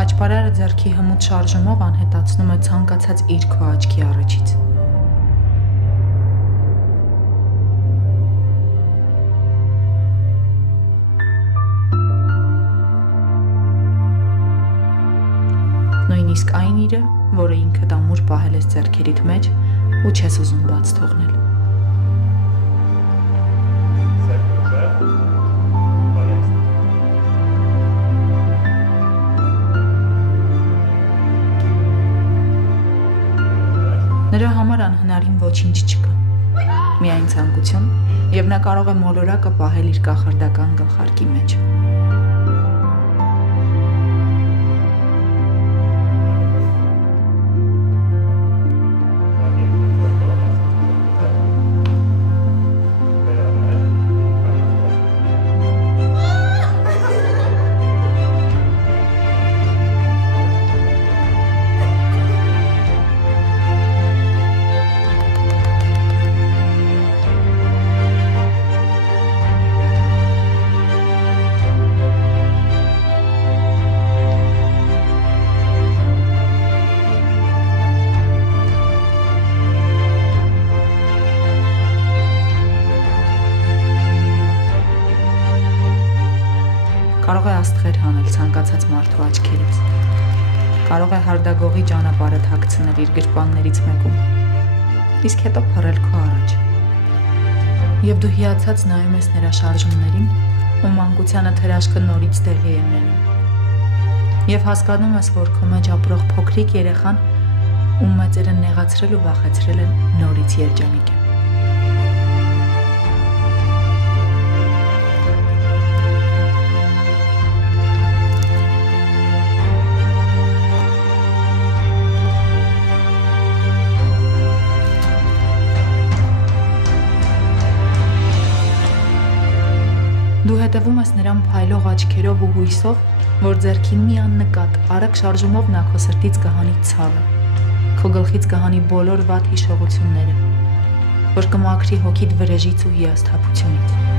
Աճպարարը ձեռքի հմուտ շարժումով անհետացնում է ցանկացած իր քո աչքի առաջից։ Նույնիսկ այն իրը, որը ինքդ ամուր պահել ես ձեռքերիդ մեջ ու չես ուզում բաց թողնել։ Նրա համար անհնարին ոչինչ չկա, միայն ցանկություն, եւ նա կարող է մոլորակը պահել իր կախարդական գլխարկի մեջ։ Կարող է աստղեր հանել ցանկացած մարդու աչքերից։ Կարող է հարդագողի ճանապարհը թաքցնել իր գրպաններից մեկում։ Իսկ հետո փռել քո առաջ։ Եվ դու հիացած նայում ես նրա շարժումներին, ու մանկությանը թերաշկը նորից տեղի է ունենում։ Եվ հասկանում ես, որ քո մեջ ապրող փոքրիկ երեխան, ում մեծերը նեղացրել ու վախեցրել են, նորից երջանիկ է։ Դու հետևում ես նրան փայլող աչքերով ու հույսով, որ ձեռքին մի աննկատ, արագ շարժումով նա քո սրտից կհանի ցավը, քո գլխից կհանի բոլոր վատ հիշողությունները, որ կմաքրի հոգիդ վրեժից ու հիասթափությունից։